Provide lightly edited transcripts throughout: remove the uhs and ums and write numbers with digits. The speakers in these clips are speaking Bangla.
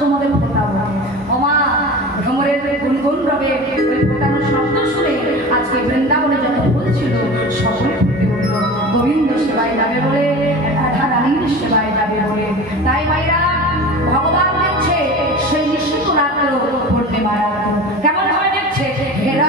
তোমাদের ফোটাবো। ওমা ভ্রমরের গুনগুন রবে ওই ফোটানোর শব্দ শুনে আজকে বৃন্দাবনে যত ফুল ছিল সকলে ফুটে উঠল গোবিন্দ সেবায় যাবে বলে, রাধা রানীর সেবায় যাবে বলে। তাই মায়েরা ভগবান দেখছে সেই নিশ্চিত রাত্র পূর্ণিমা রাত্র কেমন ভাবে দেখছে, হেরা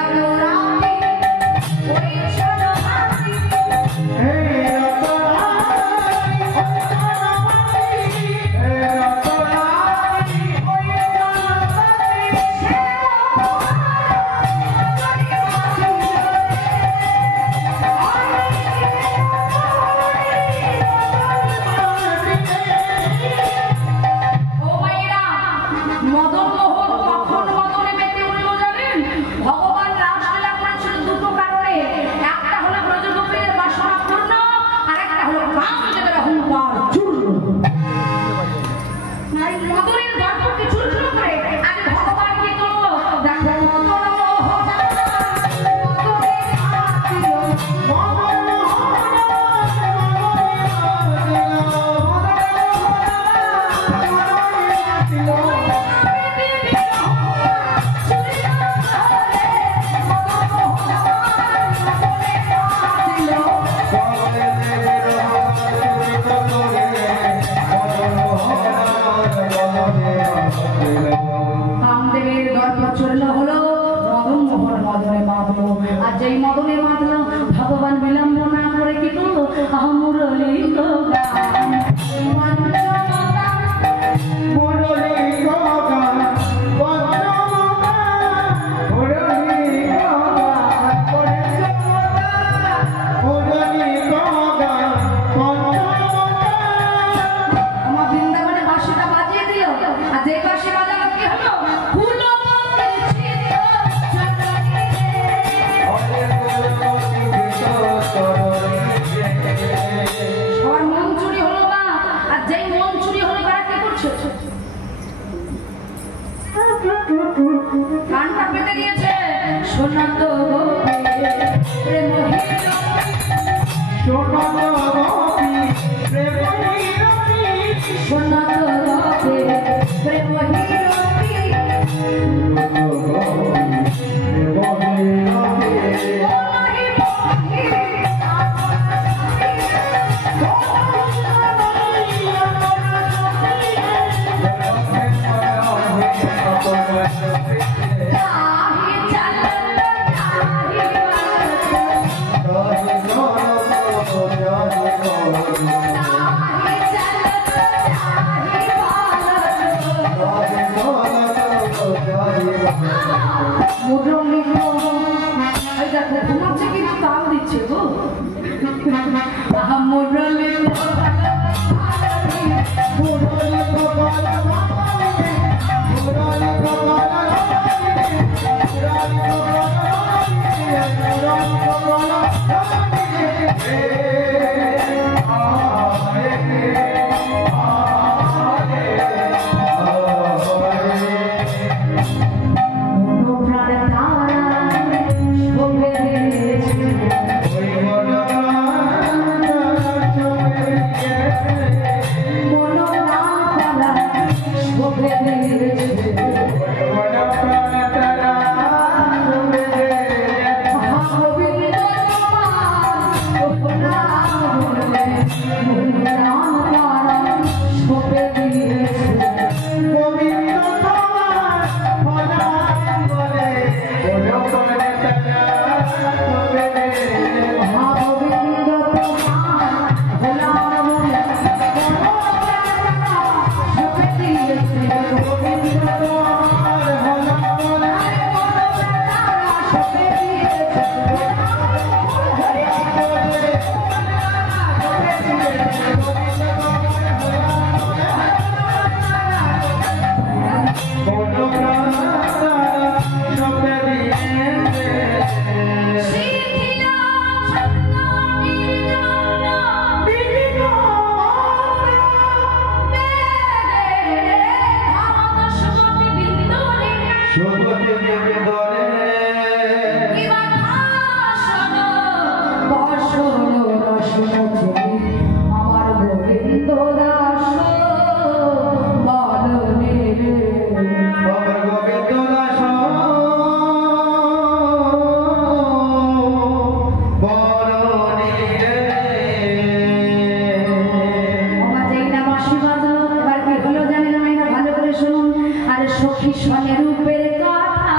সখী রূপের কথা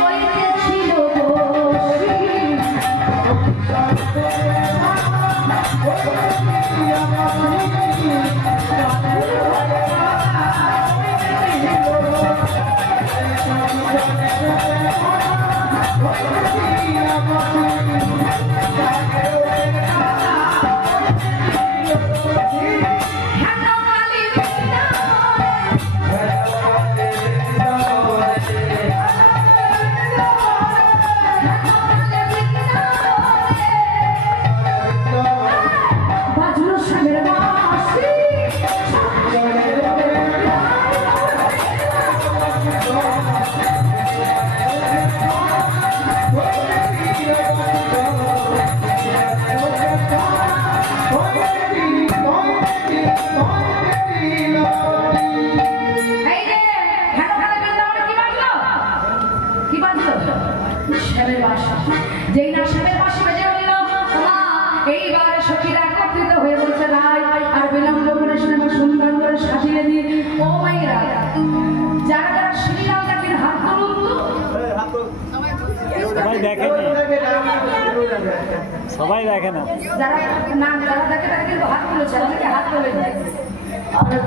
কইতেছিল বসি যেই না সামনের পাশে বেজে উঠল এইবার সখীরা একত্রিত হয়ে বলছে ভাই আর বিলম্ব করে সিনেমা সুন্দর করে সাজিয়ে দিয়ে ও মাইরা যারা যারা শ্রীরাম জাতির হাত তুলুন তো সবাই দেখে না যারা না যারা দেখে তারা কিন্তু হাত তুলেছে আমাকে হাত তুলে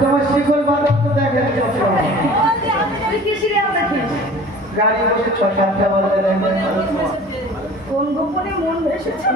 তোমার শিকল বাদক তো দেখেন তুই কি সিরিয়াল দেখিস গাড়ি বসে ৬-৭টা বাজে দেখেন কোন গোপনে মন এসেছে